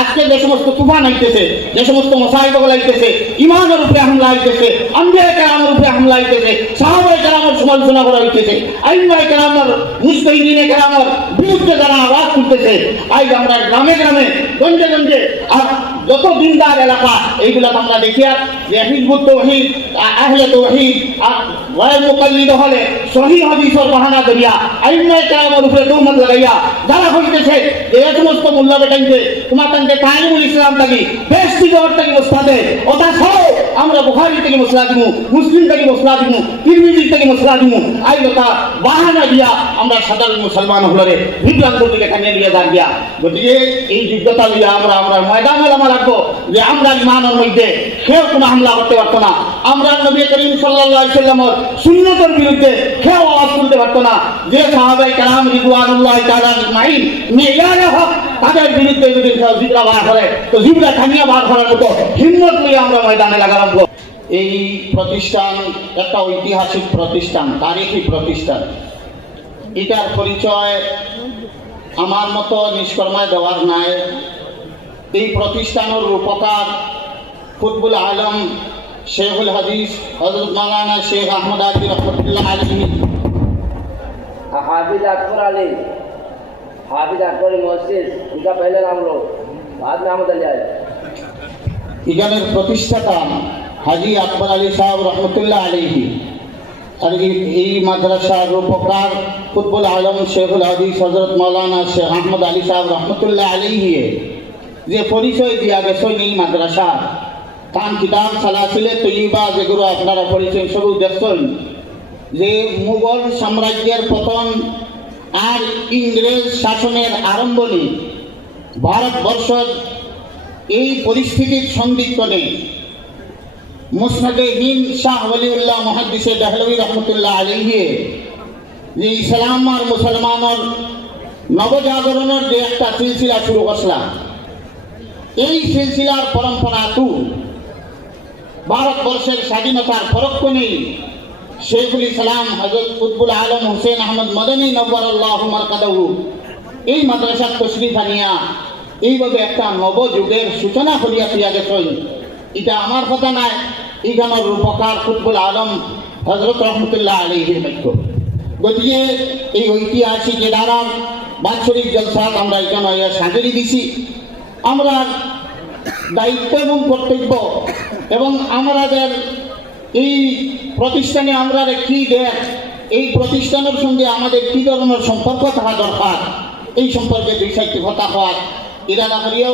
আজকে যে সমস্ত তুফান আইতেছে, যে সমস্ত মশাইবগুলো আইতেছে ইমানের উপরে হামলা আইতেছে, আম্বিয়া কেরামের উপরে হামলা আইতেছে সাহাবাই কেরামের সমালোচনা করা হইতেছে আইনবাই কেরামের মুস্তাহিদিনে কেরামের বিরুদ্ধে যারা আওয়াজ তুলতেছে, আজ আমরা গ্রামে গ্রামে, গঞ্জে গঞ্জে, আর যত দিনদার এলাকা, এইগুলা আমরা দেখিয়া যে হিজবুত তৌহিদ আহলে তৌহিদ ওয়াই মুকাল্লিদ হলে সহি হাদিসের বাহানা করিয়া আইনাই কালামের উপরে তৌমত লাগাইয়া, যারা হইতেছে যে এই সমস্ত মোল্লা বেটাইছে তোমার তাকে তাইমুল ইসলাম থাকি বেশ কিছু থেকে মশলা দে ওটা সহ আমরা বুখারি থেকে মশলা দিমু, মুসলিম থেকে মশলা দিমু, তিরমিজি থেকে মশলা দিমু। আই কথা বাহানা দিয়া আমরা সাধারণ মুসলমান হলরে বিভ্রান্ত দিকে কানিয়ে নিয়ে যান দিয়া। গতিকে এই যোগ্যতা লইয়া আমরা আমরা ময়দান আমার রাখব যে আমরা ইমানের মধ্যে কেউ কোনো হামলা করতে পারতো না। আমরা নবী করিম আলাইহি সাল্লামের সুন্নতের বিরুদ্ধে কেউ আওয়াজ তুলতে পারতো না। যে সাহাবাই কালাম রিদওয়ানুল্লাহ তাআলা আজমাইন, মেয়ারে হক তাদের বিরুদ্ধে যদি জিবরা বার করে, তো জিবরা খানিয়া বার করার মতো হিম্মত নিয়ে আমরা ময়দানে লাগালাম এই প্রতিষ্ঠান একটা ঐতিহাসিক প্রতিষ্ঠান, তারিখি প্রতিষ্ঠান। এটার পরিচয় আমার মতো নিষ্কর্মায় দেওয়ার নাই। এই প্রতিষ্ঠানের রূপকার ফুটবুল আলম শেখুল হাদিস হজরত মালানা শেখ আহমদ আলী রহমতুল্লাহ আলী হাফিজ আকবর আলী। हाफिज अकबर मस्जिद उनका पहले नाम लो बाद में अहमद अली आए ইগানের প্রতিষ্ঠাতা হাজি আকবর আলী সাহেব রহমতুল্লাহ আলিহি আর এই- এই মাদ্রাসার রূপকার ফুটবল আলম শেখুল হাদিস হজরত মৌলানা শেখ আহমদ আলী সাহেব রহমতুল্লাহ আলিহিয়ে যে পরিচয় দিয়া গেছেন এই মাদ্রাসা তান কিতাব সালাসিলে তৈবা যেগুলো আপনারা পরিচয় সবু দেখছেন যে মুঘল সাম্রাজ্যের পতন আর ইংরেজ শাসনের আরম্ভণী ভারতবর্ষ এই পরিস্থিতির সন্দিগ্ধনে মুসনাদে হিন শাহ ওলিউল্লাহ মহাদিসে দহলবী রহমতুল্লাহ আলিহে যে ইসলাম আর মুসলমানের নবজাগরণের যে একটা সিলসিলা শুরু করছিলাম, এই সিলসিলার পরম্পরা তু ভারতবর্ষের স্বাধীনতার পরক্ষণেই শেখুল ইসলাম হজরত কুতবুল আলম হুসেন আহমদ মদনী নব্বরুল্লাহ মারকাদহু। এই মাদ্রাসার তশরিফ আনিয়া এইভাবে একটা নবযুগের সূচনা করিয়া দিয়া গেছেন। এটা আমার কথা নাই এইখানের রূপকার কুতবুল আলম হজরত রহমতুল্লাহ আলহির বাক্য গতিকে এই ঐতিহাসিক এদারার বাৎসরিক জলসাত আমরা এখানে সাজরি দিছি। আমরা দায়িত্ব এবং কর্তব্য এবং আমাদের এই প্রতিষ্ঠানে আমরা কি দেখ এই প্রতিষ্ঠানের সঙ্গে আমাদের কি ধরনের সম্পর্ক থাকা দরকার? এই সম্পর্কে দুই চারটি কথা হওয়ার ইরাদা করিয়াও